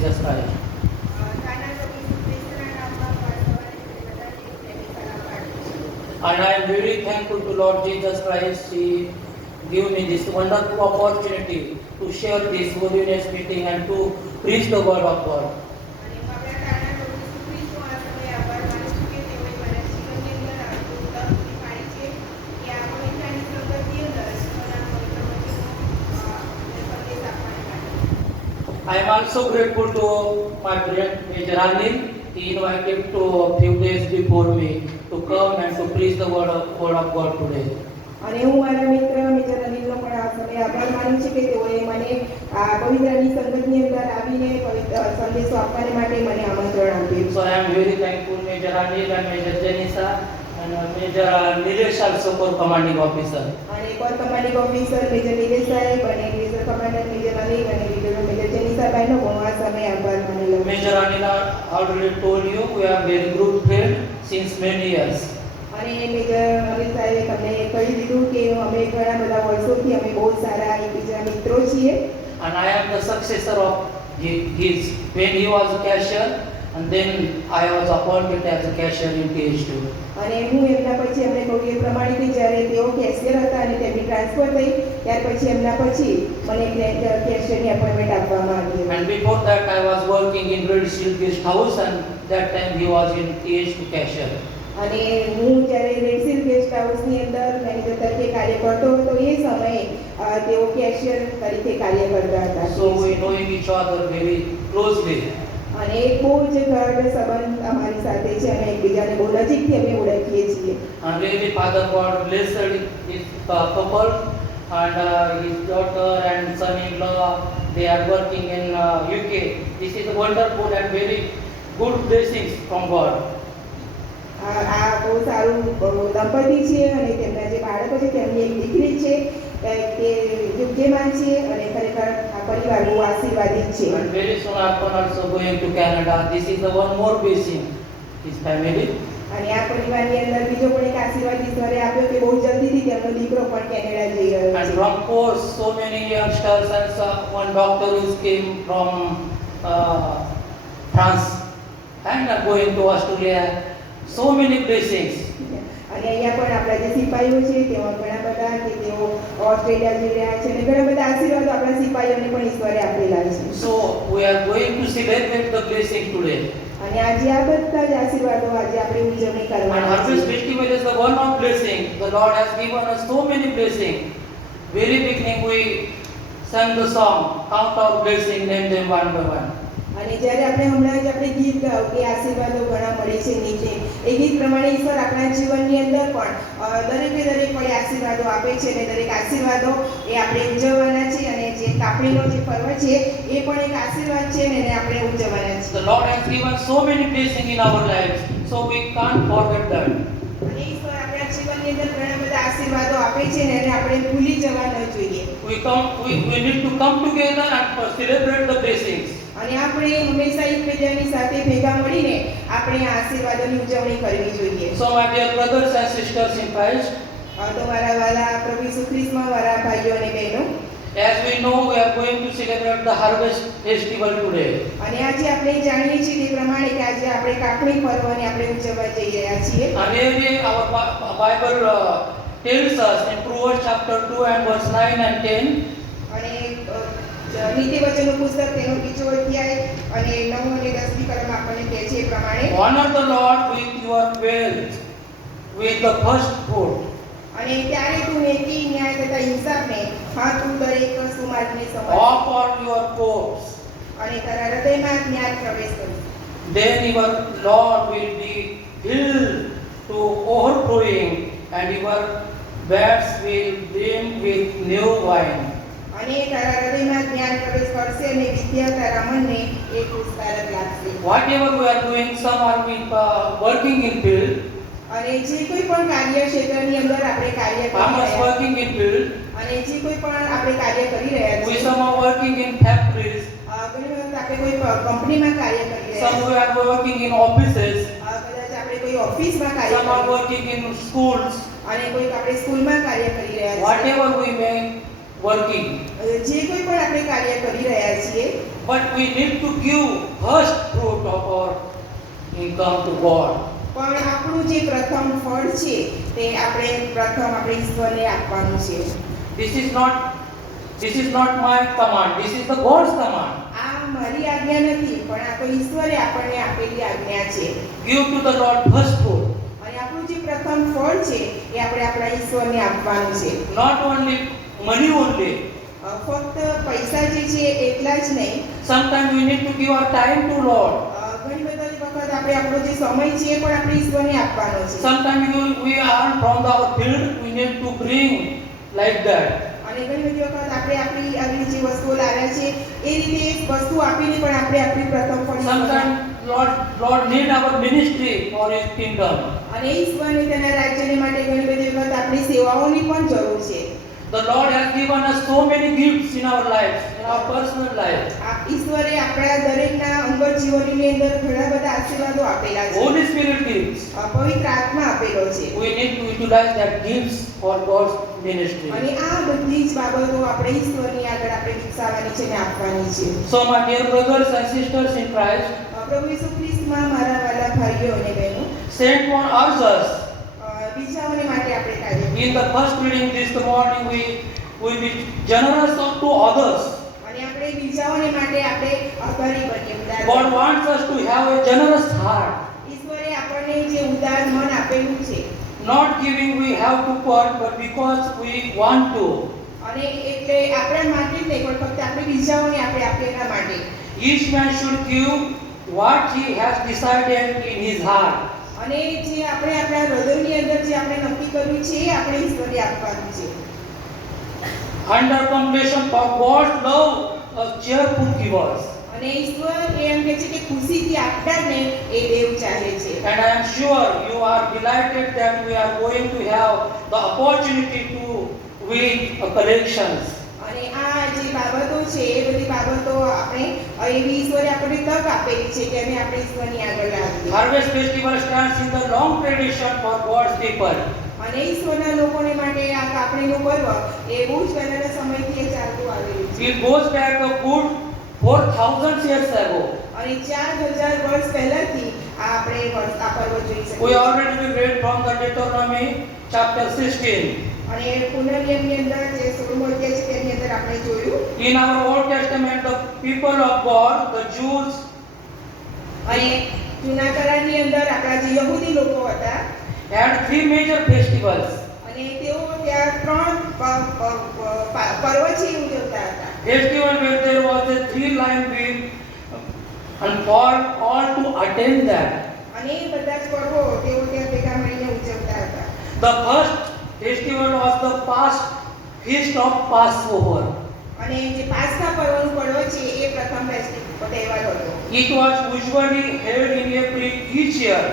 Jesus Christ. And I am very thankful to Lord Jesus Christ. He gave me this wonderful opportunity to share this holiness meeting and to preach the word of God. I am also grateful to my friend Major Anil. He invited to a few days before me to come and to preach the word of God today. અને હું મારા મિત્ર major અનિલનો પણ આ સમયે આભાર માનું છું કે તેઓએ મને આ પવિત્રની સંગતની અંદર આવીને સંદેશો આપવા માટે મને આમંત્રણ આપ્યું. So I am very thankful Major Anil and Major Janisa and Major Nilesh also for commanding officer. અને core commanding officer major Nilesh સાહેબ અને મેજર કમાન્ડર મેજર અનિલ અને મેજર જેનિસા ભાઈનો પણ આ સમયે આભાર માનેલો. Major Anil already told you we are very good friend since many years. અને મેજર અનિલ સાહેબે તમને કહી દીધું કે અમે ઘણા બધા વર્ષોથી અમે બહુ સારા એકબીજા મિત્રો છીએ. And I am the successor of his when he was a cashier and then I was appointed as a cashier in TH2. અને હું એમના પછી અમને કહ્યું એ પ્રમાણે કે જ્યારે તેઓ કેશિયર હતા અને તેમની ટ્રાન્સફર થઈ ત્યાર પછી એમના પછી મને કેશિયરની અપોઇન્ટમેન્ટ આપવામાં આવી. And before that I was working in Red Seal Guest House and that time he was in TH2 cashier. અને હું જ્યારે રેડસીલ ગેસ્ટ હાઉસની અંદર મેનેજર તરીકે કાર્ય કરતો હતો એ સમયે તેઓ કેશિયર તરીકે કાર્ય કરતા હતા. So we knowing each other very closely. અને એક બહુ જ ગાઢ સંબંધ અમારી સાથે છે અને એકબીજાને બહુ નજીકથી અમે ઓળખીએ છીએ. And really Father God blessed his couple and his daughter and son-in-law. They are working in UK. This is a wonderful and very good blessings from God. આ બહુ સારું દંપતી છે અને તેમના જે બાળકો છે તેમની એક દીકરી છે તે યુકેમાં છે અને ખરેખર આ પરિવાર બહુ આશીર્વાદિત છે. And very soon Arpan also going to Canada. This is the one more blessing his family. અને આ પરિવારની અંદર બીજો પણ એક આશીર્વાદ ઈશ્વરે આપ્યો કે બહુ જલ્દીથી તેમનો દીકરો પણ કેનેડા જઈ રહ્યો And છે. from course so many youngsters and one doctor is came from France and are going to Australia. So many blessings. અને અહીંયા પણ આપણા જે સિપાહીઓ છે તેમાં ઘણા બધા કે તેઓ ઓસ્ટ્રેલિયા જઈ રહ્યા છે અને ઘણા બધા આશીર્વાદો આપણા સિપાહીઓને પણ ઈશ્વરે આપેલા છે. So we are going to celebrate the blessing today. અને આજે આ બધા જ આશીર્વાદો આજે આપણે ઉજવણી And કરવાના Harvest છે. Festival is the one of blessing. The Lord has given us so many blessings. Very beginning we sang the song, count our blessing, name them one by one. અને જ્યારે આપણે હમણાં જ આપણે ગીત ગાવ કે આશીર્વાદો ઘણા મળે છે નીચે એ ગીત પ્રમાણે ઈશ્વર આપણા જીવનની અંદર પણ દરેકે દરેક પળે આશીર્વાદો આપે છે અને દરેક આશીર્વાદો એ આપણે ઉજવવાના છે અને જે કાપણીનો જે પર્વ છે એ પણ એક આશીર્વાદ છે અને એને આપણે ઉજવવાના છે. The Lord has given so many blessings in our lives, so we can't forget that. અને ઈશ્વર આપણા જીવનની અંદર ઘણા બધા આશીર્વાદો આપે છે અને એને આપણે ભૂલી જવા ન જોઈએ. We need to come together and celebrate the blessings. અને આપણે હંમેશા એકબીજાની સાથે ભેગા મળીને આપણે આ આશીર્વાદોની ઉજવણી કરવી જોઈએ. So my dear brothers and sisters in Christ, તો મારા વાલા પ્રભુ ઈસુ ખ્રિસ્તમાં મારા ભાઈઓ અને બહેનો, as we know we are going to celebrate the harvest festival today. અને આજે આપણે જાણીએ છીએ તે પ્રમાણે કે આજે આપણે કાપણી પર્વને આપણે ઉજવવા જઈ રહ્યા છીએ. And really our Bible tells us in Proverbs chapter 2 and verse 9 and 10. અને નીતિ વચનનું પુસ્તક તેનો બીજો અધ્યાય અને 9 અને 10ની કલમ આપણને કહે છે એ પ્રમાણે Honor the Lord with your wealth, with the first fruit. અને ત્યારે તું નીતિ ન્યાય તથા ઇન્સાફને તું દરેક સુમાર્ગને સમજ Offer your coats. અને તારા હૃદયમાં જ્ઞાન પ્રવેશ કરું. Then your Lord will be filled to overflowing and your vats will brim with new wine. અને તારા હૃદયમાં જ્ઞાન પ્રવેશ કરશે અને વિદ્યા તારા મનને એક પુષ્પારક લાગશે. Whatever we are doing, some are working in field, અને જે કોઈ પણ કાર્ય ક્ષેત્રની અંદર આપણે કાર્ય કરી farmers રહ્યા working in field, અને જે કોઈ પણ આપણે કાર્ય કરી રહ્યા we છીએ some are working in factories, ઘણી વખત આપણે કોઈ કંપનીમાં કાર્ય કરી રહ્યા some છીએ we are working in offices, કદાચ આપણે કોઈ ઓફિસમાં કાર્ય some are કરી working in schools. અને કોઈ આપણે સ્કૂલમાં કાર્ય કરી રહ્યા છીએ Whatever we may working, જે કોઈ પણ આપણે કાર્ય કરી રહ્યા છીએ but we need to give first fruit of our income to God. પણ આપણું જે પ્રથમ ફળ છે તે આપણે પ્રથમ આપણે ઈશ્વરને આપવાનું છે. This is not my command. This is the God's command. આ મારી આજ્ઞા નથી, પણ આ તો ઈશ્વરે આપણને આપેલી આજ્ઞા છે. Give to the Lord first fruit. અને આપણું જે પ્રથમ ફળ છે એ આપણે આપણા ઈશ્વરને આપવાનું છે. Not only money only. ફક્ત પૈસા જે છે એટલા જ નહીં. Sometimes we need to give our time to Lord. ઘણી બધી વખત આપણે આપણો જે સમય છે એ પણ આપણે ઈશ્વરને આપવાનો છે. Sometimes we earn from our field. We need to bring like that. અને ઘણી બધી વખત આપણે આપણી આવી જે વસ્તુઓ લાવ્યા છે એ રીતે વસ્તુ આપીને પણ આપણે આપણી પ્રથમ ફળ. Sometimes Lord need our ministry for His kingdom. અને ઈશ્વરને તેના રાજ્યને માટે ઘણી બધી વખત આપણી સેવાઓની પણ જરૂર છે. The Lord has given us so many gifts in our lives, in our personal life. ઈશ્વરે આપણા દરેકના અંગત જીવનની અંદર ઘણા બધા આશીર્વાદો આપેલા છે. Holy Spirit gives. પવિત્ર આત્મા આપેલો છે. We need to utilize that gifts for God's ministry. અને આ બધી જ બાબતો આપણે ઈશ્વરની આગળ આપણે વિકસાવવાની છે અને આપવાની છે. So my dear brothers and sisters in Christ, પ્રભુ ઈસુ ખ્રિસ્તમાં મારા વાલા ભાઈઓ અને બહેનો, Saint Paul urges us. બીજાઓને માટે આપણે કાર્ય. In the first reading this morning, we be generous to others. અને આપણે બીજાઓને માટે આપણે આભારી બનીએ. God wants us to have a generous heart. ઈશ્વરે આપણને જે ઉદાર મન આપેલું છે. Not giving we have to put, but because we want to. અને એટલે આપણા માટે જ નહીં, પણ ફક્ત આપણે બીજાઓને આપણે આપીએ એના માટે. Each man should give what he has decided in his heart. અને જે આપણે આપણા હૃદયની અંદર જે આપણે નક્કી કર્યું છે એ આપણે ઈશ્વરે આપવાનું છે. Under completion for God's love, a cheerful givers. અને ઈશ્વર એમ કહે છે કે ખુશીથી આપનારને એ દેવ ચાહે છે. And I am sure you are delighted that we are going to have the opportunity to win collections. અને આ જે બાબતો છે એ બધી બાબતો આપણે એવી ઈશ્વરે આપણને તક આપેલી છે કે અમે આપણે ઈશ્વરની આગળ લાવીએ. Harvest festival stands in the long tradition for God's people. અને ઈશ્વરના લોકોને માટે આ કાપણીનું પર્વ એ બહુ જ પહેલાના સમયથી એ ચાલતું આવેલું છે. It goes back a good 4,000 years ago. અને 4000 વર્ષ પહેલાથી આ આપણે આ પર્વ જોઈ શકીએ. We already read from the Deuteronomy chapter 16. અને પુનર્નિયમની અંદર જે 16મો અધ્યાય છે તેની અંદર આપણે જોયું. In our Old Testament, the people of God, the Jews, અને જૂના કરારની અંદર આપણા જે યહૂદી લોકો હતા had three major festivals. અને તેઓ ત્યાં ત્રણ પર્વ છે એ ઉજવતા હતા. Festival where there was a three-line wheel and for all to attend that. અને એ બધા જ પર્વો તેઓ ત્યાં ભેગા મળીને ઉજવતા હતા. The first festival was the feast of Passover. અને જે પાસ્કા પર્વનું પર્વ છે એ પ્રથમ તહેવાર હતો. It was usually held in each year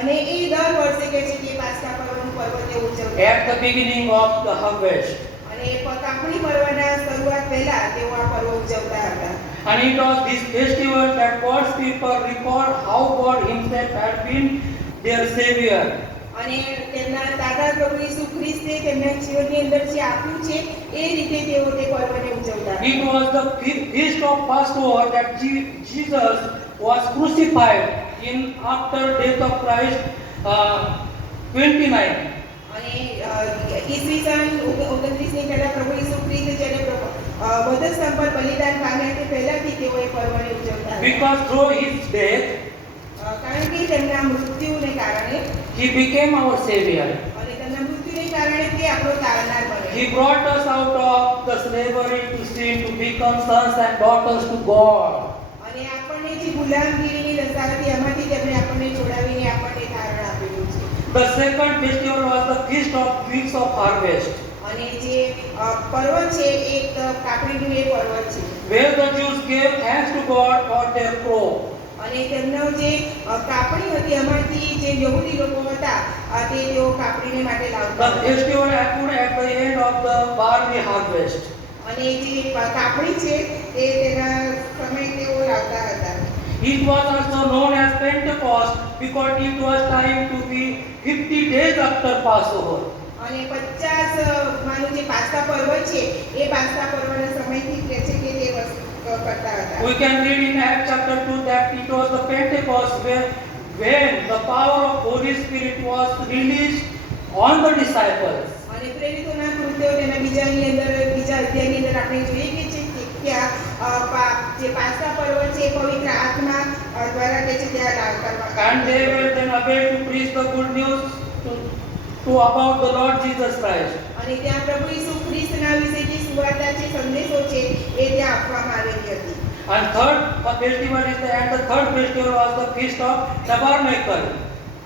અને એ દર વર્ષે કે છે કે પાસ્કા પર્વનું પર્વ તેઓ ઉજવતા at the beginning of the harvest. અને કાપણી પર્વના શરૂઆત પહેલા તેઓ આ પર્વ ઉજવતા હતા. And it was this festival that God's people recall how God Himself had been their Savior. અને તેમના દાદા પ્રભુ ઈસુ ખ્રિસ્તે તેમના જીવનની અંદર જે આપ્યું છે એ રીતે તેઓ તે પર્વને ઉજવતા. It was the feast of Passover that Jesus was crucified in after death of Christ 29. અને ઈસવીસન 29 ની પહેલા પ્રભુ ઈસુ ખ્રિસ્તે જ્યારે બદલ સંપર બલિદાન પામ્યા તે પહેલાથી તેઓ એ પર્વને ઉજવતા. Because through His death, કારણ કે તેમના મૃત્યુને કારણે He became our Savior. અને તેમના મૃત્યુને કારણે તે આપણો તારનાર બન્યો. He brought us out of the slavery to sin to become sons and daughters to God. અને આપણને જે ગુલામગીરીની દશા હતી એમાંથી તેમણે આપણને છોડાવીને આપણને તારણ આપેલું છે. The second festival was the feast of weeks of harvest. અને જે પર્વ છે એક કાપણીનું એ પર્વ છે. Where the Jews gave thanks to God for their crop. અને તેમનો જે કાપણી હતી એમાંથી જે યહૂદી લોકો હતા તે તેઓ કાપણીને માટે લાવતા. The festival happened at the end of the barley harvest. અને જે કાપણી છે તે તેના સમય તેઓ લાવતા હતા. It was also known as Pentecost because it was time to be 50 days after Passover. અને 50 માનું જે પાસ્કા પર્વ છે એ પાસ્કા પર્વના સમયથી કહે છે કે તે કરતા હતા. We can read in Acts chapter 2 that it was the Pentecost when the power of Holy Spirit was released on the disciples. અને પ્રેરિતોના કૃત્યો તેના બીજા અધ્યાયની અંદર આપણે જોઈએ કે જે પાસ્કા પર્વ છે પવિત્ર આત્મા દ્વારા કે છે ત્યાં કરવા. And they were then able to preach the good news to about the Lord Jesus Christ. અને ત્યાં પ્રભુ ઈસુ ખ્રિસ્તના વિશે જે સુવાર્તા છે સંદેશો છે એ ત્યાં આપવામાં આવેલી હતી. And third festival is the festival was the feast of tabernacle,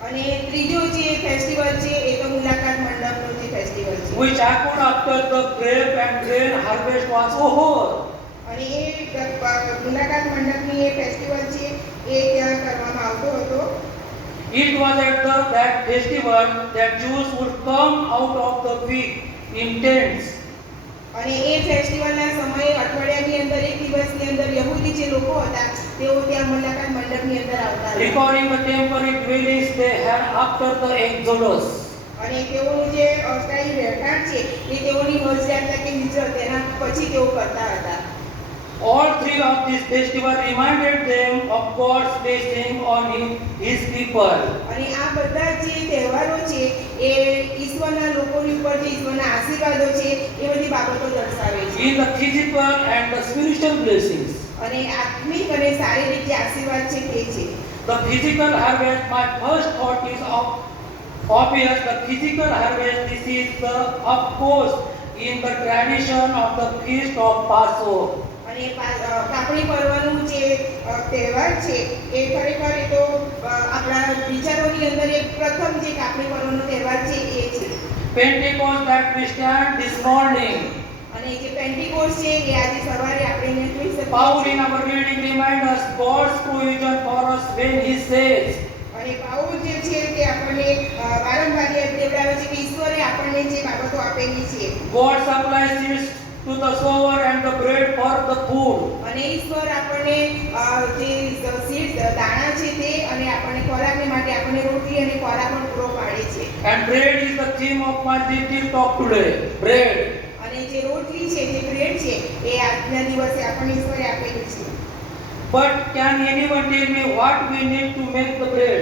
અને ત્રીજો જે ફેસ્ટિવલ છે એ તો મુલાકાત મંડપનો જે ફેસ્ટિવલ છે, which happened after the grape and grain harvest was over. અને એ મુલાકાત મંડપની એ ફેસ્ટિવલ છે એ ત્યાં કરવામાં આવતો હતો. It was at that festival that Jews would come out of the week in tents. અને એ ફેસ્ટિવલના સમયે અઠવાડિયાની અંદર એક દિવસની અંદર યહૂદી જે લોકો હતા તેઓ ત્યાં મુલાકાત મંડપની અંદર આવતા હતા. Recording the temporary dwellings they had after the Exodus. અને તેઓનું જે અસ્થાયી રહેઠાણ છે એ તેઓની હજ યાત્રા કે હિજરત તેના પછી તેઓ કરતા હતા. All three of these festivals reminded them of God's blessing on His people. અને આ બધા જે તહેવારો છે એ ઈશ્વરના લોકોની ઉપર જે ઈશ્વરના આશીર્વાદો છે એ બધી બાબતો દર્શાવે છે. In the physical and the spiritual blessings. અને આત્મિક અને શારીરિક જે આશીર્વાદ છે તે છે. The physical harvest, my first thought is obvious. The physical harvest, this is the, of course, in the tradition of the feast of Passover. અને કાપણી પર્વનું જે તહેવાર છે એ ખરેખર એ તો આપણા વિચારોની અંદર એક પ્રથમ જે કાપણી પર્વનો તહેવાર છે એ છે. Pentecost that we stand this morning. અને જે પેન્ટિકોસ્ટ છે એ આજે સવારે આપણે એને જોઈ શકીએ Paul છીએ. in our reading reminds us God's provision for us when He says, અને પાઉલ જે છે તે આપણને વારંવાર યાદ દેવડાવે છે કે ઈશ્વરે આપણને જે બાબતો આપેલી છે. God supplies seeds to the sower and the bread for the food. અને ઈશ્વર આપણને જે સીડ દાણા છે તે અને આપણને ખોરાકને માટે આપણને રોટલી અને ખોરાક પણ પૂરો પાડે છે. And bread is the theme of my little talk today. Bread. અને જે રોટલી છે જે બ્રેડ છે એ આજના દિવસે આપણને ઈશ્વરે આપેલી છે. But can anyone tell me what we need to make the bread?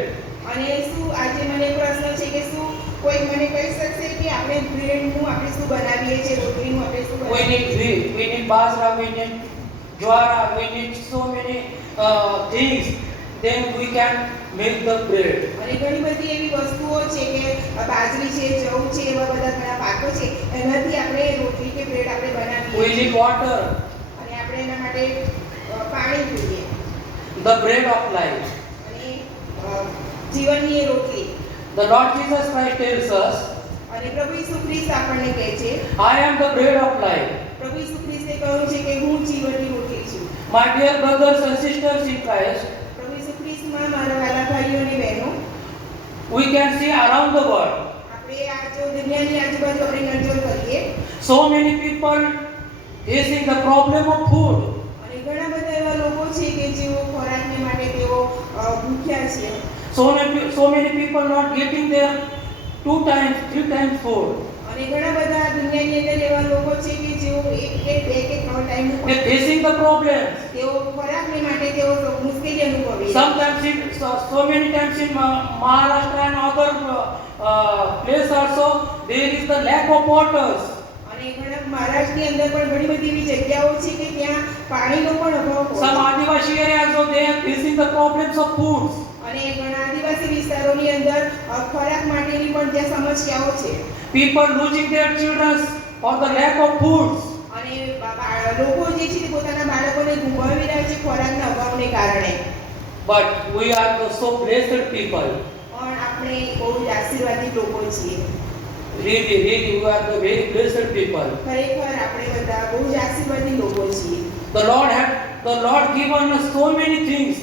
અને શું આજે મને પ્રશ્ન છે કે શું કોઈ મને કહી શકશે કે આપણે બ્રેડનું આપણે શું બનાવીએ છીએ, રોટલીનું આપણે શું We બનાવીએ need wheat, we need basra, we need jowara, we need so many things. Then we can make the bread. અને ઘણી બધી એવી વસ્તુઓ છે કે બાજરી છે, જવ છે, એવા બધા ઘણા પાકો છે એનાથી આપણે રોટલી કે બ્રેડ આપણે We બનાવીએ need છીએ. water, અને આપણે એના માટે પાણી જોઈએ. the bread of life. અને જીવનની એ રોટલી. The Lord Jesus Christ tells us, અને પ્રભુ ઈસુ ખ્રિસ્ત આપણને કહે છે, I am the bread of life. પ્રભુ ઈસુ ખ્રિસ્તે કહ્યું છે કે હું જીવનની રોટલી છું. My dear brothers and sisters in Christ, પ્રભુ ઈસુ ખ્રિસ્તમાં મારા વાલા ભાઈઓ અને બહેનો, we can see around the world આપણે આ જો દુનિયાની આજુબાજુ આપણે નજર કરીએ so many people facing the problem of food. અને ઘણા બધા એવા લોકો છે કે જેઓ ખોરાકને માટે તેઓ ભૂખ્યા છે. So many people not getting their 2 times, 3 times food. અને ઘણા બધા દુનિયાની અંદર એવા લોકો છે કે જેઓ એક કે બે કે ત્રણ time They facing the problems. તેઓ ખોરાકને માટે તેઓ મુશ્કેલી અનુભવે છે. Sometimes so many times in Maharashtra and other place also there is the lack of waters. અને ઘણા મહારાષ્ટ્રની અંદર પણ ઘણી બધી એવી જગ્યાઓ છે કે ત્યાં પાણીનો પણ અભાવ હોય Some છે. Adivasi areas so they are facing the problems of foods. અને ઘણા આદિવાસી વિસ્તારોની અંદર ખોરાક માટેની પણ ત્યાં સમસ્યાઓ છે. People losing their children for the lack of foods. અને લોકો જે છે તે પોતાના બાળકોને ગુમાવી રહ્યા છે ખોરાકના અભાવને કારણે. But we are the so blessed people. પણ આપણે બહુ જ આશીર્વાદી લોકો છીએ. Really, we are the very blessed people. ખરેખર આપણે બધા બહુ જ આશીર્વાદી લોકો છીએ. The Lord given us so many things.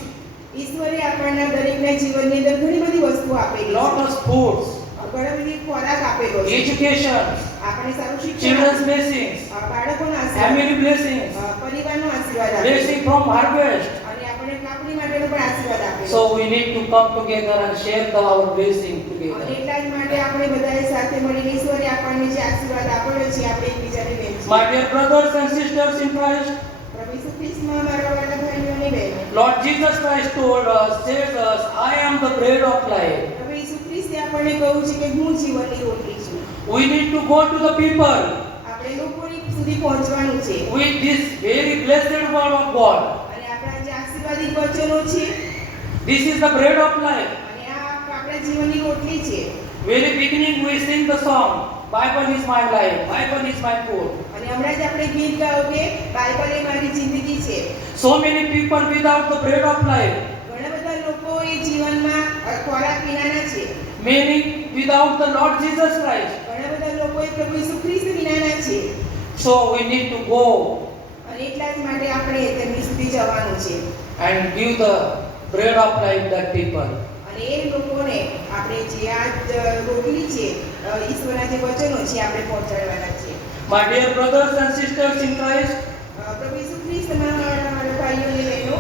ઈશ્વરે આપણના દરેકના જીવનની અંદર ઘણી બધી વસ્તુઓ આપેલી છે. Lot of foods, ઘણા બધી ખોરાક આપેલો છે. education, આપણે સારું શિક્ષણ children's આપેલું. blessings, બાળકોનો આશીર્વાદ, family blessings, પરિવારનો આશીર્વાદ આપેલો. blessing from harvest. અને આપણે કાપણી માટેનો પણ આશીર્વાદ આપેલો. So we need to come together and share our blessing અને together. એટલા જ માટે આપણે બધાએ સાથે મળીને ઈશ્વરે આપણને જે આશીર્વાદ આપેલો છે આપણે એકબીજાને વહેંચીએ. My dear brothers and sisters in Christ, પ્રભુ ઈસુ ખ્રિસ્તમાં ખ્રિસ્તમાં મારા વાલા ભાઈઓ અને બહેનો, Lord Jesus Christ says us, I am the bread of life. પ્રભુ ઈસુ ખ્રિસ્તે આપણને કહ્યું છે કે હું જીવનની રોટલી છું. We need to go to the people આપણે લોકોની સુધી પહોંચવાનું છે with this very blessed word of God. અને આપણા જે આશીર્વાદિત વચનો છે This is the bread of life. અને આ આપણા જીવનની રોટલી છે. Very beginning we sing the song, Bible is my life, Bible is my food. અને હમણાં જ આપણે ગીત ગાયું કે બાઇબલ એ મારી જિંદગી છે. So many people without the bread of life, ઘણા બધા લોકો એ જીવનમાં ખોરાક વિનાના છે. many without the Lord Jesus Christ. ઘણા બધા લોકો એ પ્રભુ ઈસુ ખ્રિસ્ત વિનાના છે. So we need to go અને એટલા જ માટે આપણે તેમની સુધી જવાનું છે and give the bread of life that people. અને એ લોકોને આપણે જે આ રોટલી છે ઈશ્વરના જે વચનો છે આપણે પહોંચાડવાના છે. My dear brothers and sisters in Christ, પ્રભુ ઈસુ ખ્રિસ્તમાં મારા ભાઈઓ અને બહેનો,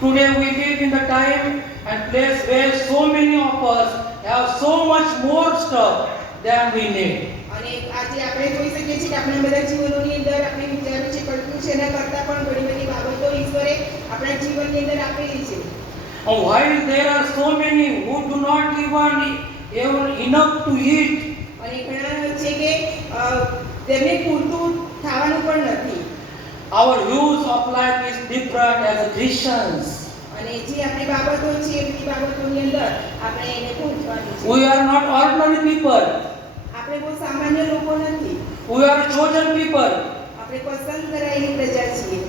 today we live in the time and place where so many of us have so much more stuff than we need. અને આજે આપણે જોઈ શકીએ છીએ કે આપણા બધા જીવનોની અંદર આપણે વિચાર્યું છે કરતું છે એના કરતાં પણ ઘણી બધી બાબતો ઈશ્વરે આપણા જીવનની અંદર આપેલી છે. And while there are so many who do not even enough to eat, અને ઘણા છે કે તેમને પૂરતું ખાવાનું પણ નથી. our views of life is different as Christians. અને જે આપણી બાબતો છે એ બધી બાબતોની અંદર આપણે એને પહોંચવાનું છે. We are not ordinary people. આપણે બહુ સામાન્ય લોકો નથી. We are chosen people. આપણે પસંદ કરાયેલી પ્રજા છીએ.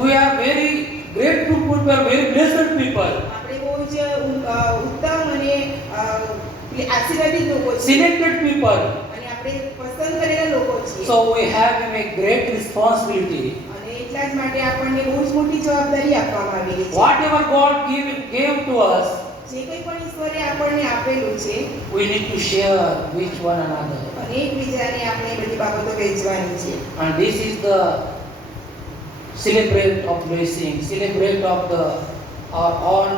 We are very grateful people, very blessed people. આપણે બહુ જ ઉત્તમ અને આશીર્વાદિત લોકો છીએ. Selected people. અને આપણે પસંદ કરેલા લોકો છીએ. So we have a great responsibility. અને એટલા જ માટે આપણને બહુ જ મોટી જવાબદારી આપવામાં આવેલી છે. Whatever God gave to us, જે કંઈ પણ ઈશ્વરે આપણને આપેલું છે we need to share with one another. અને એકબીજાને આપણે એ બધી બાબતો વહેંચવાની છે. And this is the celebrate of blessing, celebrate of the all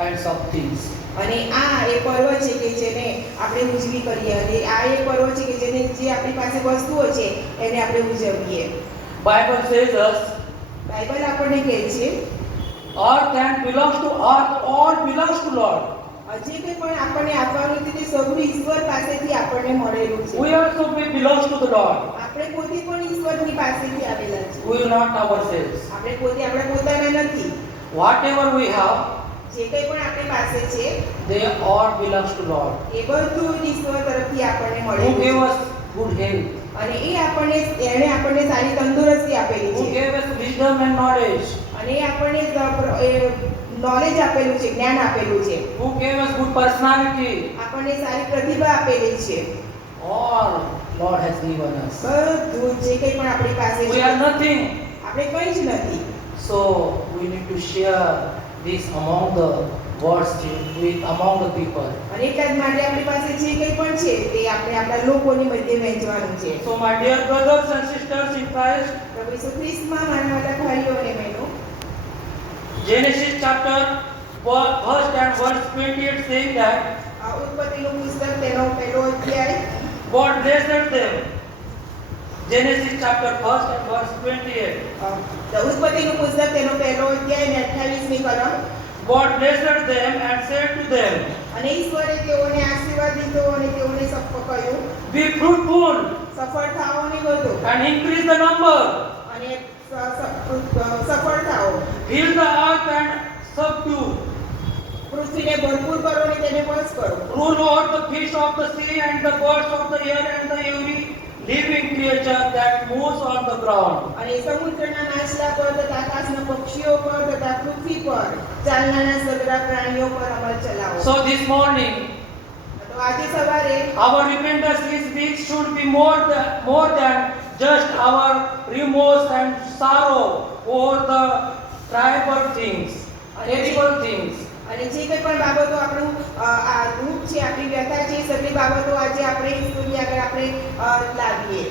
kinds of things. અને આ એ પર્વ છે કે જેને આપણે ઉજવી કરીએ અને આ એ પર્વ છે કે જેને જે આપણી પાસે વસ્તુઓ છે એને આપણે ઉજવીએ. Bible says us, બાઇબલ આપણને કહે છે earth and belongs to earth, all belongs to Lord. જે કંઈ પણ આપણને આપવાનું છે તે સગળું ઈશ્વર પાસેથી આપણને મળેલું છે. We also belongs to the Lord. આપણે પોતે પણ ઈશ્વરની પાસેથી આવેલા છે. We are not ourselves. આપણે પોતે આપણા પોતાના નથી. Whatever we have, જે કંઈ પણ આપણી પાસે છે they all belongs to Lord. એ બધું જ ઈશ્વર તરફથી આપણને Who મળેલું gave છે. us good health? અને એ આપણને એણે આપણને સારી તંદુરસ્તી આપેલી Who છે. gave us wisdom and knowledge? અને એ આપણને નોલેજ આપેલું છે, જ્ઞાન આપેલું છે. Who gave us good personality? આપણને સારી પ્રતિભા આપેલી છે. All Lord has given us. બધું જે કંઈ પણ આપણી પાસે We છે are nothing. આપણે કંઈ જ નથી. So we need to share this among the words with among the people. અને એટલા જ માટે આપણી પાસે જે કંઈ પણ છે તે આપણે આપણા લોકોની મધ્ય વહેંચવાનું છે. So my dear brothers and sisters in Christ, પ્રભુ ઈસુ ખ્રિસ્તમાં મારા વાલા ભાઈઓ અને બહેનો, Genesis chapter 1 and verse 28 saying that આ ઉત્પત્તિનું પુસ્તક તેનો પહેલો અધ્યાય God blessed them. Genesis chapter 1 and verse 28. ઉત્પત્તિનું પુસ્તક તેનો પહેલો અધ્યાય અને 28મી કલમ. God blessed them and said to them, અને ઈશ્વરે તેઓને આશીર્વાદ દીધો અને તેઓને કહ્યું, be fruitful સફળ થાઓ અને વધો and increase the number, અને સફળ થાઓ, fill the earth and subdue, પૃથ્વીને ભરપૂર કરો અને તેને વશ કરો, rule over the fish of the sea and the birds of the air and the every living creature that moves on the ground. અને સમુદ્રના માછલા પર તથા આકાશના પક્ષીઓ પર તથા પૃથ્વી પર ચાલનારા સગળા પ્રાણીઓ પર અમલ ચલાવો. So this morning, તો આજે સવારે our repentance this week should be more than just our remorse and sorrow over the tribal things, terrible things. અને જે કંઈ પણ બાબતો આપણું આ દુઃખ છે, આપણી વ્યથા છે, એ સગળી બાબતો આજે આપણે ઈશ્વરની આગળ આપણે લાવીએ.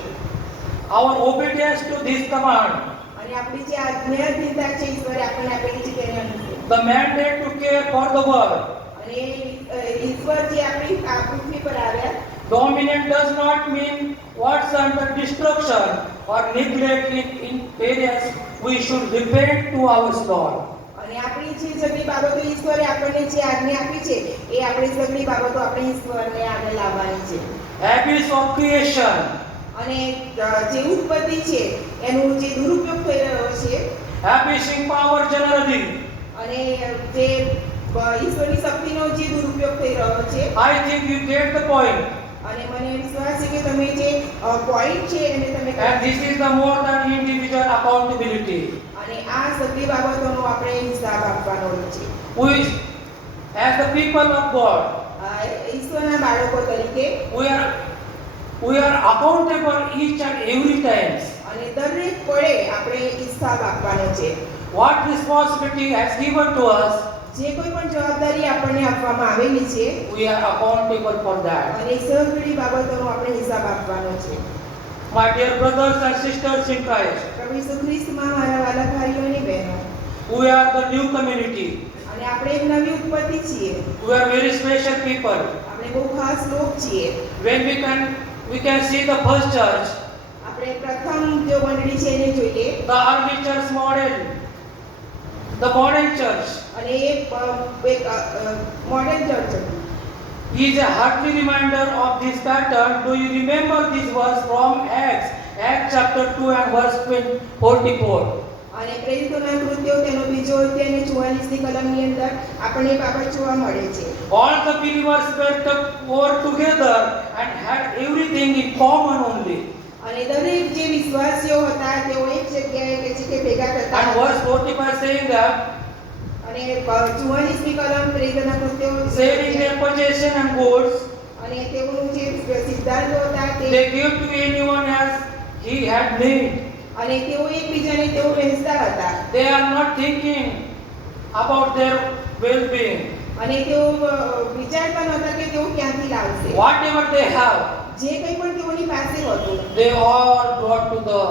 Our obedience to this command, અને આપણી જે આજ્ઞાધીનતા છે ઈશ્વરે આપણને આપેલી છે તેને અનુસરો. the mandate to care for the world. અને ઈશ્વર જે આપણી આ પૃથ્વી પર આવ્યા, Dominant does not mean what's under destruction or neglect in various we should repent to our Lord. અને આપણી જે સગળી બાબતો ઈશ્વરે આપણને જે આજ્ઞા આપી છે એ આપણી સગળી બાબતો આપણે ઈશ્વરને આગળ લાવવાની છે. Abuse of creation, અને જે ઉત્પત્તિ છે એનું જે દુરુપયોગ થઈ રહ્યો છે abusing power generally. અને જે ઈશ્વરની શક્તિનો જે દુરુપયોગ થઈ રહ્યો છે. I think you get the point. અને મને વિશ્વાસ છે કે તમે જે પોઈન્ટ છે એને તમે And this is the more than individual accountability. અને આ સગળી બાબતોનો આપણે હિસાબ આપવાનો છે. We, as the people of God, ઈશ્વરના બાળકો તરીકે we are accountable each and every time. અને દરેક પળે આપણે હિસાબ આપવાનો છે. What responsibility has given to us, જે કોઈ પણ જવાબદારી આપણને આપવામાં આવેલી છે we are accountable for that. અને સગળી બાબતોનો આપણે હિસાબ આપવાનો છે. My dear brothers and sisters in Christ, પ્રભુ ઈસુ ખ્રિસ્તમાં મારા વાલા ભાઈઓ અને બહેનો, we are the new community. અને આપણે એક નવી ઉત્પત્તિ છીએ. We are very special people. આપણે બહુ ખાસ લોક છીએ. When we can see the first church, આપણે પ્રથમ જે મંડળી છે એને જોઈએ. the early church model, the modern church અને એક મોડર્ન ચર્ચ હતી. is a hearty reminder of this pattern. Do you remember this verse from Acts chapter 2 and verse 44? અને પ્રેરિતોના કૃત્યો તેનો બીજો અધ્યાય અને 44ની કલમની અંદર આપણને બાબત જોવા મળે છે. All the believers were together and had everything in common only. અને દરેક જે વિશ્વાસીઓ હતા તેઓ એક જગ્યાએ કે છે કે ભેગા થતા And હતા. verse 45 saying that અને 44ની કલમ પ્રેરિતોના કૃત્યો selling their possession and goods, અને તેઓનું જે સિદ્ધાંતો હતા તે they gave to anyone as he had need. અને તેઓ એકબીજાને તેઓ વહેંચતા હતા. They are not thinking about their well-being. અને તેઓ વિચારતા નહોતા કે તેઓ ક્યાંથી લાવશે. Whatever they have, જે કંઈ પણ તેઓની પાસે હતું they all brought to the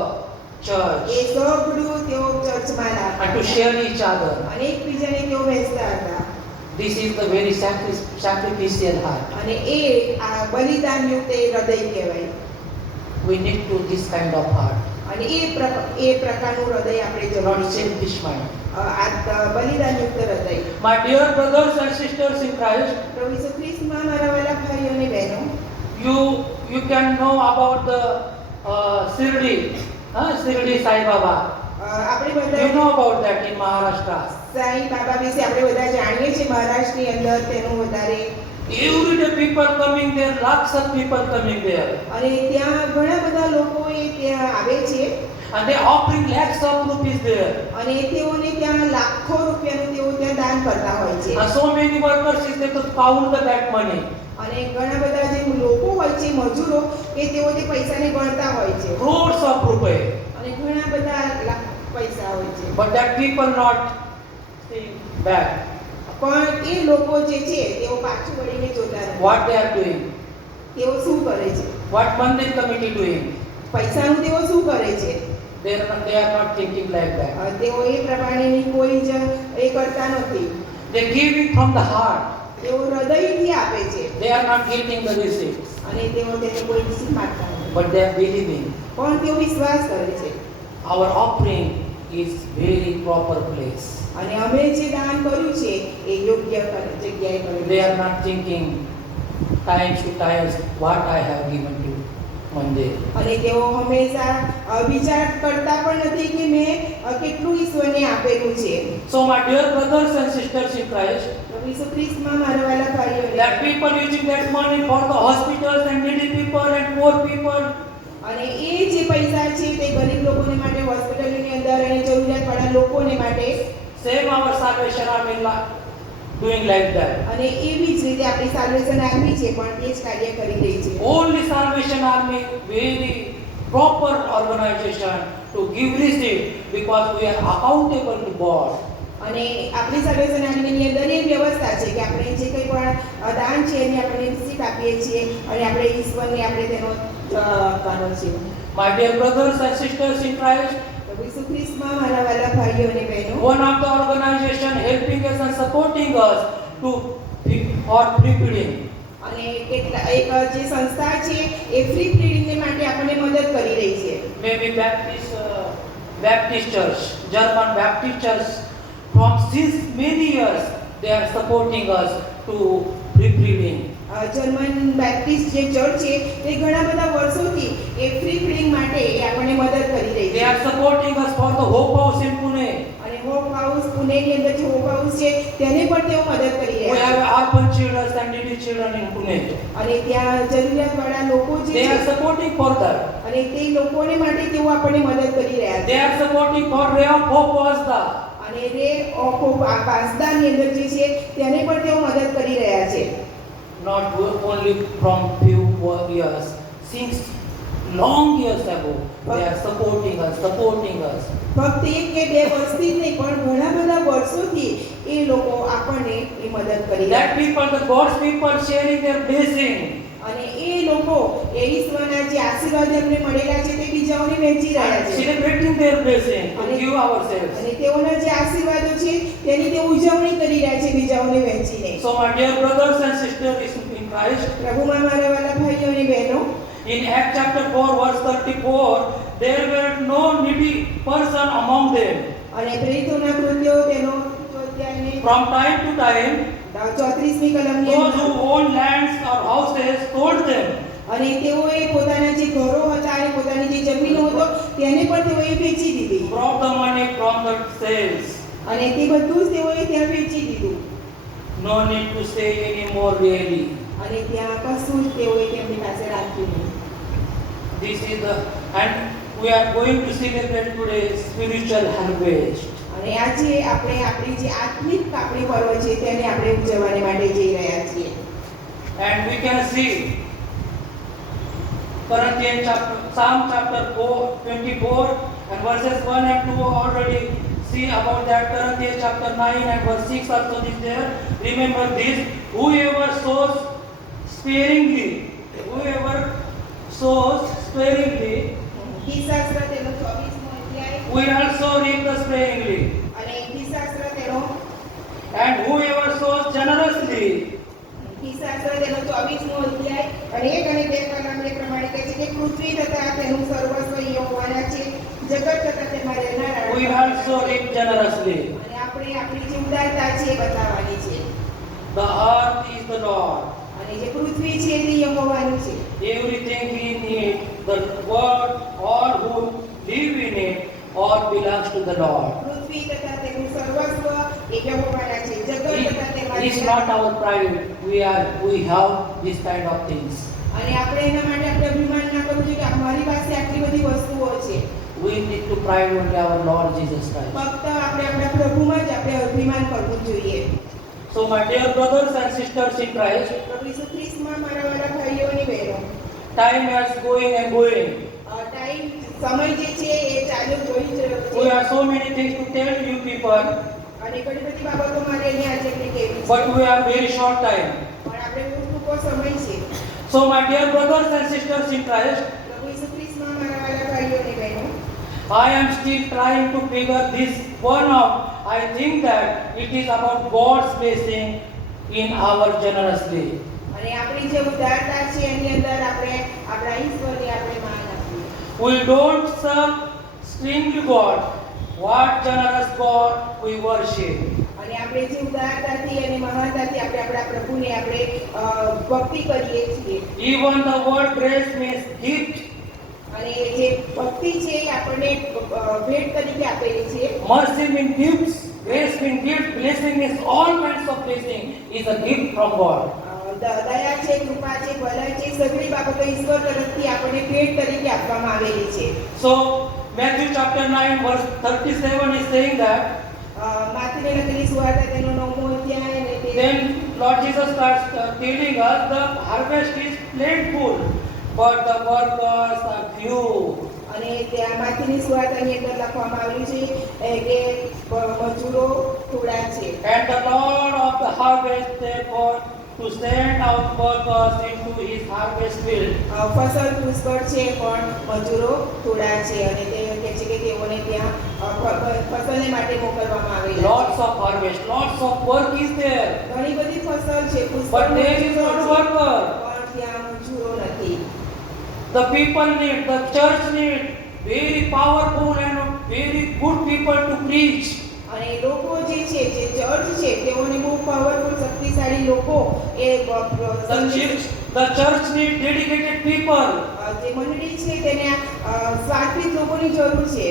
church એ સગળું તેઓ ચર્ચમાં and લાવતા to share each other. અને એકબીજાને તેઓ વહેંચતા હતા. This is the very sacrificial heart. અને એ આ બલિદાનયુક્ત એ હૃદય કહેવાય. We need to this kind of heart, અને એ પ્રકારનું હૃદય આપણે not જરૂરી છે. selfish mind. આ બલિદાનયુક્ત હૃદય. My dear brothers and sisters in Christ, પ્રભુ ઈસુ ખ્રિસ્તમાં મારા વાલા ભાઈઓ અને બહેનો, you can know about the Shirdi Sai Baba. આપણે You બધા know about that in Maharashtra. Sai Baba વિશે આપણે બધા જાણીએ છીએ. મહારાષ્ટ્રની અંદર તેનું વધારે Every day people coming there, lakhs of people coming there, અને ત્યાં ઘણા બધા લોકો એ ત્યાં આવે છે and they offering lakhs of rupees there. અને તેઓને ત્યાં લાખો રૂપિયાનું તેઓ ત્યાં દાન કરતા હોય છે. And so many workers is there to count that money. અને ઘણા બધા જે લોકો હોય છે મજૂરો એ તેઓ તે પૈસાને ગણતા હોય છે. Crores of rupees. અને ઘણા બધા લાખ પૈસા હોય છે. But that people not think back. પણ એ લોકો જે છે તેઓ પાછું વળીને જોતા નથી. What they are doing? તેઓ શું કરે છે? What Mandir committee doing? પૈસાનું તેઓ શું કરે છે? They are not thinking like that. તેઓ એ પ્રમાણેની કોઈ જ એ કરતા નથી. They give it from the heart. તેઓ હૃદયથી આપે છે They are not getting the receipts, અને તેઓ તેને કોઈ રિસીવ માગતા નથી. but they are believing. પણ તેઓ વિશ્વાસ કરે છે. Our offering is very proper place. અને અમે જે દાન કર્યું છે એ યોગ્ય જગ્યાએ કર્યું They છે. are not thinking times to times what I have given to Mandir. અને તેઓ હંમેશા વિચાર કરતા પણ નથી કે મેં કેટલું ઈશ્વરને આપેલું છે. So my dear brothers and sisters in Christ, પ્રભુ ઈસુ ખ્રિસ્તમાં મારા વાલા ભાઈઓ અને that people using that money for the hospitals and needy people and poor people, અને એ જે પૈસા છે તે ગરીબ લોકોને માટે, હોસ્પિટલની અંદર અને જરૂરિયાતવાળા લોકોને માટે, same our Salvation Army doing like that. અને એવી જ રીતે આપણી સાલ્વેશન આર્મી છે પણ એ જ કાર્ય કરી રહી છે. Only Salvation Army, very proper organization to give receipt because we are accountable to God. અને આપણી સાલ્વેશન આર્મીની અંદર એ વ્યવસ્થા છે કે આપણે જે કંઈ પણ દાન છે એની આપણે રિસીટ આપીએ છીએ અને આપણે ઈશ્વરને આપણે તેનો આપવાનો છે. My dear brothers and sisters in Christ, પ્રભુ ઈસુ ખ્રિસ્તમાં મારા વાલા ભાઈઓ અને બહેનો, one of the organization helping us and supporting us for free feeding. અને એક જે સંસ્થા છે એ ફ્રી ફીડિંગને માટે આપણને મદદ કરી રહી છે. Maybe Baptist Baptist Church, German Baptist Church, from since many years they are supporting us to free reading. German Baptist જે ચર્ચ છે તે ઘણા બધા વર્ષોથી એ ફ્રી ફીડિંગ માટે એ આપણને મદદ કરી રહી They છે are supporting us for the Hope House in Pune. અને હોપ હાઉસ પુણેની અંદર જે હોપ હાઉસ છે તેને પણ તેઓ મદદ કરી We રહ્યા have છે orphan children and needy children in Pune. અને ત્યાં જરૂરિયાતવાળા લોકો જે They are છે supporting for that. અને તે લોકોને માટે તેઓ આપણને મદદ કરી રહ્યા They છે are supporting for Ray of Hope Wasda. અને રે હોપ પાસદાની અંદર જે છે તેને પણ તેઓ મદદ કરી રહ્યા છે Not only from few years, since long years ago, they are supporting us. ફક્ત એક કે બે વર્ષથી જ નહીં પણ ઘણા બધા વર્ષોથી એ લોકો આપણને એ મદદ કરી રહ્યા That people, the God's people sharing their blessing. અને એ લોકો એ ઈશ્વરના જે આશીર્વાદ એમને મળેલા છે તે બીજાઓને વહેંચી રહ્યા And છે celebrating their blessing to give ourselves. અને તેઓના જે આશીર્વાદો છે તેની તે ઉજવણી કરી રહ્યા છે બીજાઓને વહેંચીને So my dear brothers and sisters in Christ, પ્રભુમાં મારા વાલા ભાઈઓ અને બહેનો in Acts chapter 4 verse 34, there were no needy person among them. અને પ્રેરિતોના કૃત્યો તેનો અધ્યાયને From time to time, 34મી કલમની those who અંદર own lands or houses sold them. અને તેઓએ પોતાના જે ઘરો હતા અને પોતાની જે જમીનો હતો તેને પણ તેઓએ વેચી દીધી Brought the money from the sales. અને તે બધું જ તેઓએ ત્યાં વેચી દીધું No need to say anymore really. અને ત્યાં કશું જ તેઓએ તેમની પાસે રાખ્યું નહીં This is the, and we are going to celebrate today spiritual harvest. અને આજે આપણે આપણી જે આત્મિક કાપણી પર્વ છે તેને આપણે ઉજવવાને માટે જઈ રહ્યા છીએ And we can see Corinthians chapter, Psalm chapter 24 and verses 1 and 2 already see about that. Corinthians chapter 9 and verse 6 also is there. Remember this, whoever sows sparingly, ગીતશાસ્ત્ર તેનો 24મો અધ્યાય will also reap the sparingly. અને ગીતશાસ્ત્ર તેનો And whoever sows generously ગીતશાસ્ત્ર તેનો 24મો અધ્યાય અને 1 અને 2 કલમને પ્રમાણે કહે છે કે પૃથ્વી તથા તેનું સર્વસ્વ યહોવાના છે જગત તથા તેમાં રહેનારા will also reap generously. અને આપણે આપણી જે ઉદારતા છે એ બતાવવાની છે The earth is the Lord. અને જે પૃથ્વી છે તે યહોવાનું છે Everything we need, the world, all who live in it, all belongs to the Lord. પૃથ્વી તથા તેનું સર્વસ્વ એ યહોવાના છે જગત તથા તેમાં It is not our pride. We have this kind of things. અને આપણે એના માટે આપણે અભિમાન ના કરવું જોઈએ કે અમારી પાસે આટલી બધી વસ્તુઓ છે We need to pride only our Lord Jesus Christ. ફક્ત આપણે આપણા પ્રભુમાં જ આપણે અભિમાન કરવું જોઈએ So my dear brothers and sisters in Christ, પ્રભુ ઈસુ ખ્રિસ્તમાં મારા વાલા ભાઈઓ અને બહેનો time is going and going. Time સમય જે છે એ ચાલુ જોઈ જ રહ્યો We છે have so many things to tell you people, અને ઘણી બધી બાબતો મારે અહીંયા આજે આપણે કહેવી છે but we have very short time. પણ આપણે બહુ ટૂંકો સમય છે So my dear brothers and sisters in Christ, પ્રભુ ઈસુ ખ્રિસ્તમાં મારા વાલા ભાઈઓ અને બહેનો I am still trying to figure this one out. I think that it is about God's blessing in our generously. અને આપણી જે ઉદારતા છે એની અંદર આપણે આપણા ઈશ્વરને આપણે માન આપીએ We don't serve stringed God. What generous God we worship. અને આપણે જે ઉદારતાથી અને મહાનતાથી આપણે આપણા પ્રભુને આપણે ભક્તિ કરીએ છીએ Even the word grace means gift. અને જે ભક્તિ છે એ આપણને ભેટ તરીકે આપેલી છે Mercy means gifts. Grace means gift. Blessing means all kinds of blessing is a gift from God. દયા છે કૃપા છે ભલાઈ છે સગળી બાબતો ઈશ્વર તરફથી આપણને ભેટ તરીકે આપવામાં આવેલી છે So Matthew chapter 9 verse 37 is saying that માથીને લખેલી સુવાર્તા તેનો 9મો અધ્યાય અને તે then Lord Jesus starts telling us the harvest is plentiful, but the workers are few. અને ત્યાં માથીની સુવાર્તાની અંદર લખવામાં આવ્યું છે કે મજૂરો થોડા છે And the Lord of the harvest therefore to send out workers into his harvest field. ફસલ પુષ્કળ છે પણ મજૂરો થોડા છે અને તે કહે છે કે તેઓને ત્યાં ફસલને માટે મોકલવામાં આવેલા Lots of harvest, lots of work is there, ઘણી બધી ફસલ છે but પુષ્કળ there is મજૂરો not છે, worker. પણ ત્યાં મજૂરો નથી The people need, the church need very powerful and very good people to preach. અને લોકો જે છે જે ચર્ચ છે તેઓને બહુ પાવરફુલ શક્તિશાળી લોકો એ The church needs dedicated people, જે મંડળી છે તેને સ્વાર્થિત લોકોની જરૂર છે.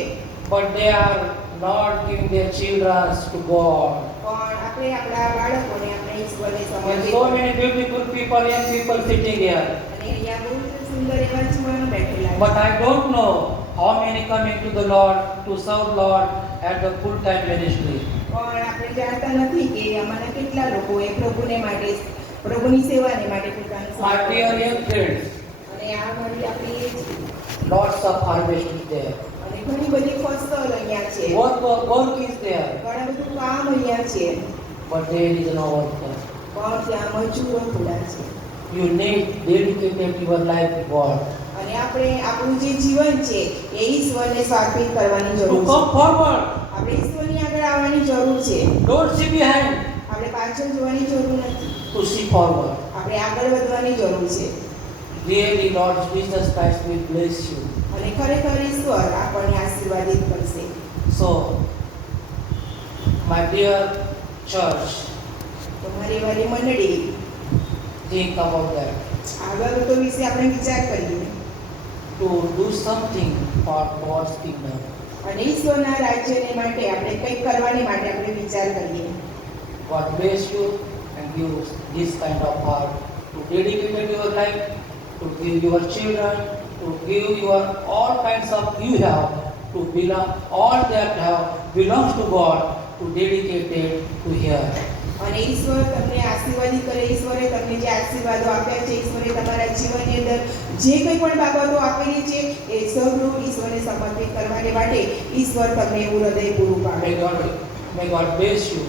but they are not giving their children to God. પણ આપણે આપણા બાળકોને આપણે ઈશ્વરને And સમર્પિત so many beautiful people, young people sitting here. અને અહીંયા બહુ સુંદર એવા જીવન બેઠેલા છે. But I don't know how many coming to the Lord to serve Lord at the full-time ministry. પણ આપણે જાણતા નથી કે આમાંના કેટલા લોકો એ પ્રભુને માટે પ્રભુની સેવાને માટે પોતાનું My સમર્પણ dear કરે છે. young friends, અને આ મારી આપણી એ છે. lots of harvest is there. અને ઘણી બધી ફસલ અહીંયા છે. Work is there, ઘણા બધું કામ અહીંયા છે. but there is no worker. પણ ત્યાં મજૂરો થોડા છે. You need dedicated your life to God. અને આપણે આપણું જે જીવન છે એ ઈશ્વરને સમર્પિત કરવાની To જરૂર છે. come forward, આપણે ઈશ્વરની આગળ આવવાની જરૂર છે. don't see behind, આપણે પાછળ જોવાની જરૂર નથી. to see forward. આપણે આગળ વધવાની જરૂર છે. Really, Lord Jesus Christ will bless you. અને ખરેખર ઈશ્વર આપણને આશીર્વાદિત કરશે. So, my dear church, તો મારી વાલી મંડળી, think about that. આગળ તો વિશે આપણે વિચાર કરીએ To do something for God's kingdom. અને ઈશ્વરના રાજ્યને માટે આપણે કંઈક કરવાની માટે આપણે વિચાર કરીએ. God bless you and give this kind of heart to dedicate your life, to give your children, to give your all kinds of you have, to belong, all that have belongs to God, to dedicate it to here. અને ઈશ્વર તમને આશીર્વાદિત કરે. ઈશ્વરે તમને જે આશીર્વાદો આપ્યા છે, ઈશ્વરે તમારા જીવનની અંદર જે કંઈ પણ બાબતો આપેલી છે એ સૌનું ઈશ્વરને સમર્પિત કરવાને માટે ઈશ્વર તમને એવું હૃદય પૂરું પાડે. May God bless you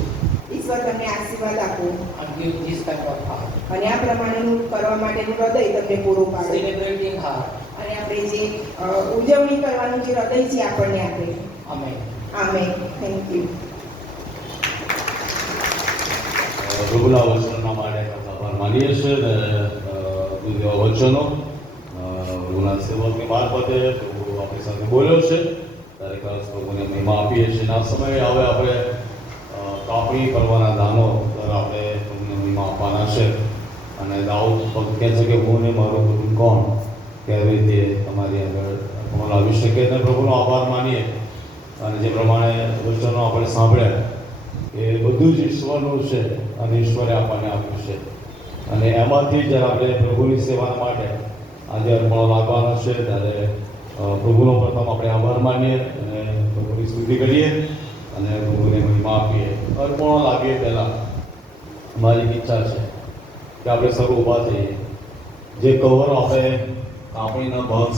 ઈશ્વર તમને આશીર્વાદ આપો and give this kind of heart, અને આ પ્રમાણેનું કરવા માટેનું હૃદય તમને પૂરું પાડે. celebrating heart. અને આપણે જે ઉજવણી કરવાનું જે હૃદય છે આપણને આપે. Amen. આમેન. Thank you. પ્રભુના વચનના માટે આભાર માનીએ છીએ ને વચનો પ્રભુના સેવકની મારફતે પ્રભુ આપણી સાથે બોલ્યો છે ત્યારે ખાસ પ્રભુને મહિમા આપીએ છીએ. આ સમયે હવે આપણે કાપણી કરવાના દાનો દ્વારા આપણે પ્રભુને મહિમા આપવાના છે. અને દાઉદ કહે છે કે હું ને મારું કુટુંબ કોણ કેવી રીતે તમારી આગળ અમલ આવી શકે. અને પ્રભુનો આભાર માનીએ અને જે પ્રમાણે વચનો આપણે સાંભળ્યા એ બધું જ ઈશ્વરનું છે અને ઈશ્વરે આપણને આપ્યું છે. અને એમાંથી જ્યારે આપણે પ્રભુની સેવા માટે આજે અર્પણો લાગવાનો છે ત્યારે પ્રભુનો પ્રથમ આપણે આભાર માનીએ અને પ્રભુની સ્તુતિ કરીએ અને પ્રભુને મહિમા આપીએ. અર્પણો લાગીએ પહેલાં મારી ઈચ્છા છે કે આપણે સર્વ ઊભા થઈએ. જે કવરો આપણે કાપણીના ભાગ